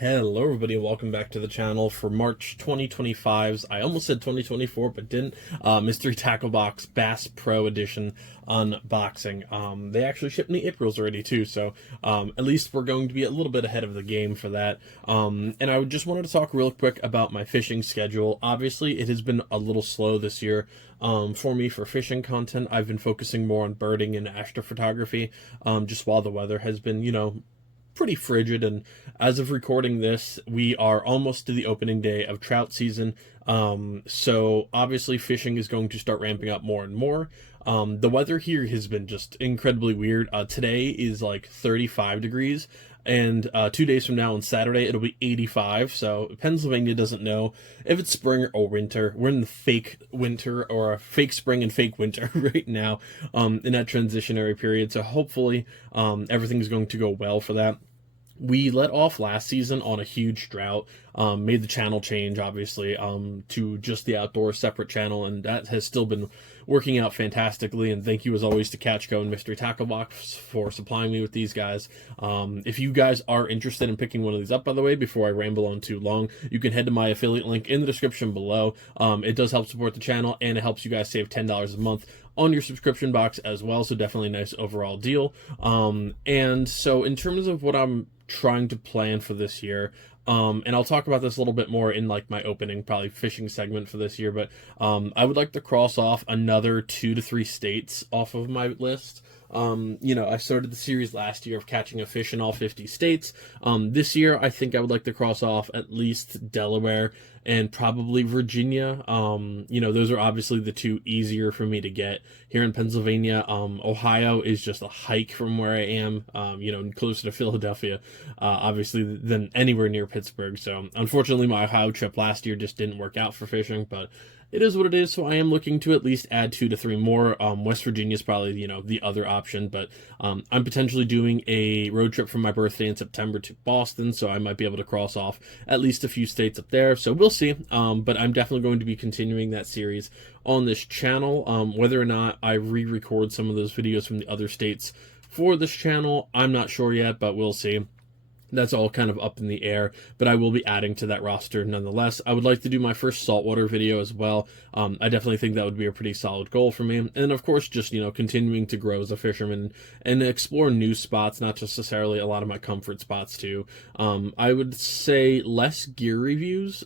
Hello everybody and welcome back to the channel for March 2025's, I almost said 2024 but didn't, Mystery Tackle Box Bass Pro Edition unboxing. They actually shipped in the Aprils already too, so at least we're going to be a little bit ahead of the game for that. And I just wanted to talk real quick about my fishing schedule. Obviously it has been a little slow this year for me for fishing content. I've been focusing more on birding and astrophotography, just while the weather has been, pretty frigid, and as of recording this we are almost to the opening day of trout season, so obviously fishing is going to start ramping up more and more. The weather here has been just incredibly weird. Today is like 35 degrees, and 2 days from now on Saturday it'll be 85. So Pennsylvania doesn't know if it's spring or winter. We're in the fake winter, or a fake spring and fake winter right now, in that transitionary period. So hopefully everything's going to go well for that. We let off last season on a huge drought, made the channel change, obviously, to just the outdoor separate channel, and that has still been working out fantastically. And thank you as always to Catchco and Mystery Tackle Box for supplying me with these guys. If you guys are interested in picking one of these up, by the way, before I ramble on too long, you can head to my affiliate link in the description below. It does help support the channel, and it helps you guys save $10 a month on your subscription box as well, so definitely a nice overall deal. And so in terms of what I'm trying to plan for this year, and I'll talk about this a little bit more in like my opening probably fishing segment for this year, but I would like to cross off another 2 to 3 states off of my list. I started the series last year of catching a fish in all 50 states. This year I think I would like to cross off at least Delaware and probably Virginia. Those are obviously the two easier for me to get. Here in Pennsylvania, Ohio is just a hike from where I am, closer to Philadelphia, obviously, than anywhere near Pittsburgh. So unfortunately my Ohio trip last year just didn't work out for fishing, but it is what it is. So I am looking to at least add 2 to 3 more. West Virginia is probably, the other option, but I'm potentially doing a road trip for my birthday in September to Boston, so I might be able to cross off at least a few states up there. So we'll see. But I'm definitely going to be continuing that series on this channel. Whether or not I re-record some of those videos from the other states for this channel, I'm not sure yet, but we'll see. That's all kind of up in the air, but I will be adding to that roster nonetheless. I would like to do my first saltwater video as well. I definitely think that would be a pretty solid goal for me. And of course, just, continuing to grow as a fisherman and explore new spots, not just necessarily a lot of my comfort spots too. I would say less gear reviews,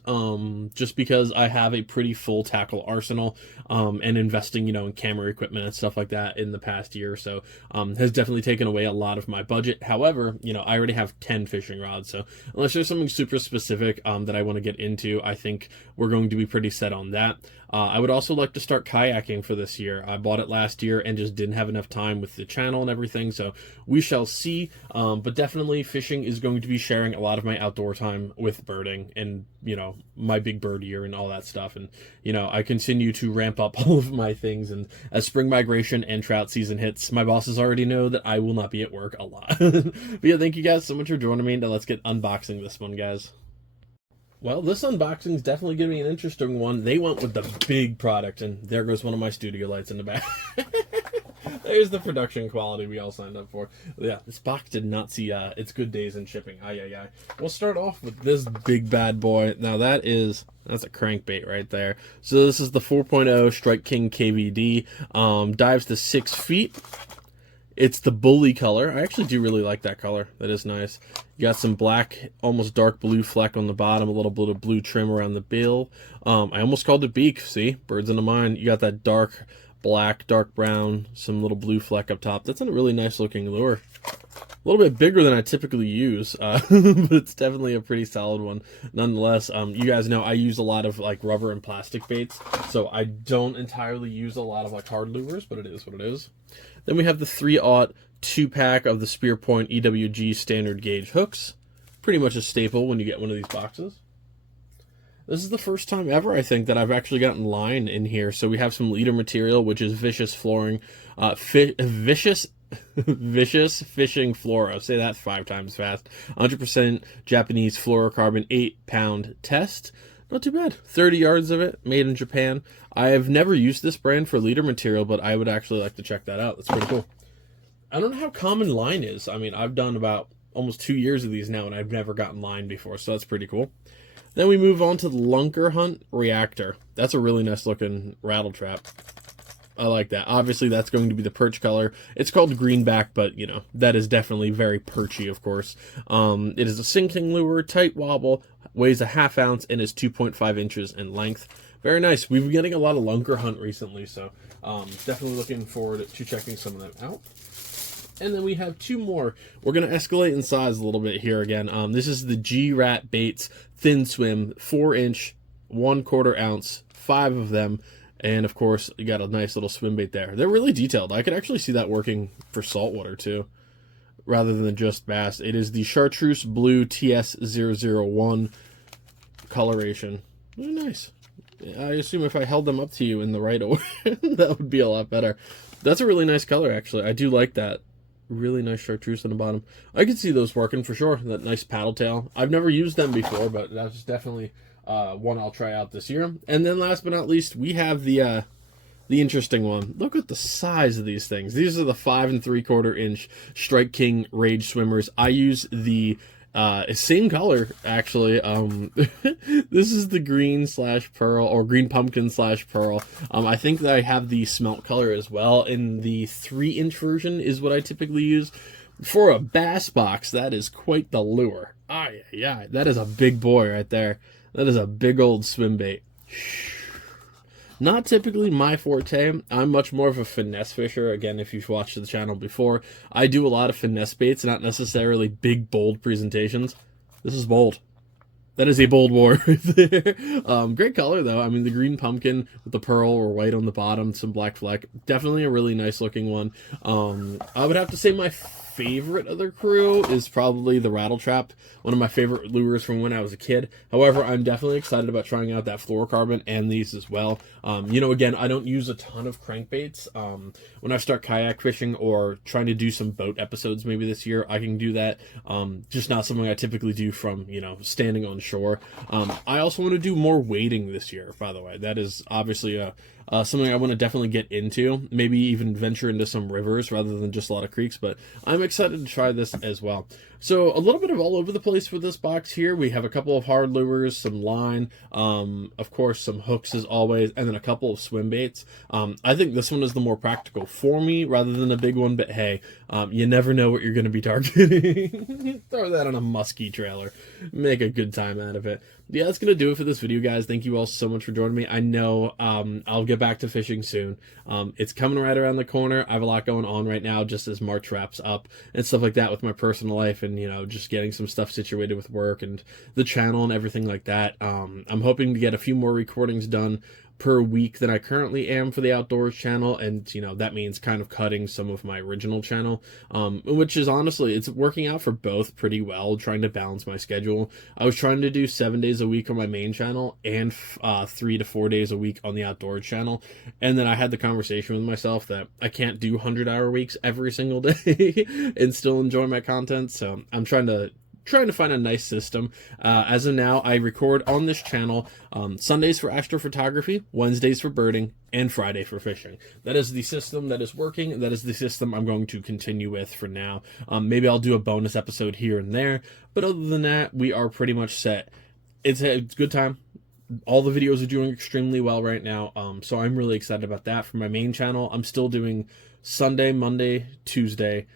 just because I have a pretty full tackle arsenal, and investing, in camera equipment and stuff like that in the past year or so, has definitely taken away a lot of my budget. However, I already have 10 fishing rods, so unless there's something super specific that I want to get into, I think we're going to be pretty set on that. I would also like to start kayaking for this year. I bought it last year and just didn't have enough time with the channel and everything, so we shall see. But definitely fishing is going to be sharing a lot of my outdoor time with birding and, my big bird year and all that stuff. And, I continue to ramp up all of my things, and as spring migration and trout season hits, my bosses already know that I will not be at work a lot. But yeah, thank you guys so much for joining me. Now let's get unboxing this one, guys. Well, this unboxing is definitely going to be an interesting one. They went with the big product, and there goes one of my studio lights in the back. There's the production quality we all signed up for. Yeah, this box did not see its good days in shipping. Ay. We'll start off with this big bad boy. Now that's a crankbait right there. So this is the 4.0 Strike King KVD. Dives to 6 feet. It's the bully color. I actually do really like that color. That is nice. You got some black, almost dark blue fleck on the bottom, a little bit of blue trim around the bill. I almost called it beak. See? Birds in the mind. You got that dark black, dark brown, some little blue fleck up top. That's a really nice looking lure. A little bit bigger than I typically use, but it's definitely a pretty solid one. Nonetheless, you guys know I use a lot of like rubber and plastic baits, so I don't entirely use a lot of like hard lures, but it is what it is. Then we have the 3/0 2-pack of the Spearpoint EWG standard gauge hooks. Pretty much a staple when you get one of these boxes. This is the first time ever, I think, that I've actually gotten line in here. So we have some leader material, which is Vicious Flooring, Vicious Fishing Flora. Say that 5 times fast. 100% Japanese fluorocarbon 8-pound test. Not too bad. 30 yards of it, made in Japan. I have never used this brand for leader material, but I would actually like to check that out. That's pretty cool. I don't know how common line is. I mean, I've done about almost 2 years of these now, and I've never gotten line before, so that's pretty cool. Then we move on to the Lunker Hunt Reactor. That's a really nice looking rattle trap. I like that. Obviously, that's going to be the perch color. It's called greenback, but, you know, that is definitely very perchy, of course. It is a sinking lure, tight wobble, weighs a ½ ounce, and is 2.5 inches in length. Very nice. We've been getting a lot of Lunker Hunt recently, so definitely looking forward to checking some of them out. And then we have 2 more. We're going to escalate in size a little bit here again. This is the G-Rat Baits Thin Swim, 4-inch, 1/4 ounce, 5 of them. And, of course, you got a nice little swim bait there. They're really detailed. I could actually see that working for saltwater, too, rather than just bass. It is the Chartreuse Blue TS001 coloration. Really nice. I assume if I held them up to you in the right order, that would be a lot better. That's a really nice color, actually. I do like that. Really nice chartreuse on the bottom. I could see those working for sure. That nice paddle tail. I've never used them before, but that's definitely one I'll try out this year. And then last but not least, we have the interesting one. Look at the size of these things. These are the 5 3/4 inch Strike King Rage Swimmers. I use the same color, actually. This is the green/pearl, or green pumpkin/pearl. I think that I have the smelt color as well, and the 3-inch version is what I typically use. For a bass box, that is quite the lure. Yeah, that is a big boy right there. That is a big old swim bait. Not typically my forte. I'm much more of a finesse fisher. Again, if you've watched the channel before, I do a lot of finesse baits, not necessarily big, bold presentations. This is bold. That is a bold boar right there. Great color, though. I mean, the green pumpkin with the pearl or white on the bottom, some black fleck. Definitely a really nice looking one. I would have to say my favorite of the crew is probably the rattle trap, one of my favorite lures from when I was a kid. However, I'm definitely excited about trying out that fluorocarbon and these as well. You know, again, I don't use a ton of crankbaits. When I start kayak fishing or trying to do some boat episodes maybe this year, I can do that. Just not something I typically do from, you know, standing on shore. I also want to do more wading this year, by the way. That is obviously something I want to definitely get into, maybe even venture into some rivers rather than just a lot of creeks, but I'm excited to try this as well. So a little bit of all over the place for this box here. We have a couple of hard lures, some line, of course some hooks as always, and then a couple of swim baits. I think this one is the more practical for me rather than a big one, but hey, you never know what you're going to be targeting. Throw that on a musky trailer, make a good time out of it. Yeah, that's going to do it for this video, guys. Thank you all so much for joining me. I know I'll get back to fishing soon. It's coming right around the corner. I have a lot going on right now just as March wraps up and stuff like that with my personal life and, you know, just getting some stuff situated with work and the channel and everything like that. I'm hoping to get a few more recordings done per week than I currently am for the Outdoors channel, and you know that means kind of cutting some of my original channel, which is honestly, it's working out for both pretty well, trying to balance my schedule. I was trying to do 7 days a week on my main channel and 3 to 4 days a week on the Outdoors channel, and then I had the conversation with myself that I can't do 100-hour weeks every single day and still enjoy my content, so I'm trying to find a nice system. As of now, I record on this channel Sundays for astrophotography, Wednesdays for birding, and Friday for fishing. That is the system that is working. That is the system I'm going to continue with for now. Maybe I'll do a bonus episode here and there, but other than that, we are pretty much set. It's a good time. All the videos are doing extremely well right now, so I'm really excited about that. For my main channel, I'm still doing Sunday, Monday, Tuesday,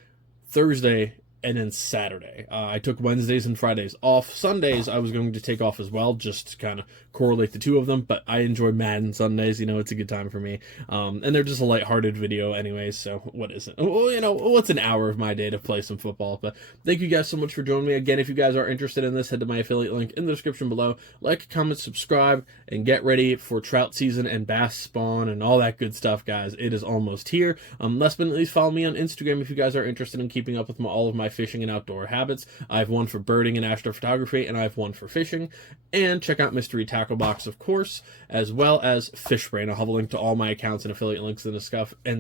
Thursday, and then Saturday. I took Wednesdays and Fridays off. Sundays I was going to take off as well, just to kind of correlate the two of them, but I enjoy Madden Sundays, you know, it's a good time for me. And they're just a lighthearted video anyways, so what is it? Well, you know, what's an hour of my day to play some football? But thank you guys so much for joining me. Again, if you guys are interested in this, head to my affiliate link in the description below. Like, comment, subscribe, and get ready for trout season and bass spawn and all that good stuff, guys. It is almost here. Last but not least, follow me on Instagram if you guys are interested in keeping up with all of my fishing and outdoor habits. I have one for birding and astrophotography, and I have one for fishing. And check out Mystery Tackle Box, of course, as well as Fishbrain. I'll have a link to all my accounts and affiliate links and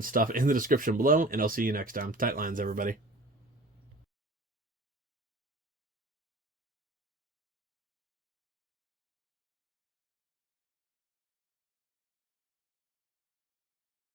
stuff in the description below, and I'll see you next time. Tight lines, everybody.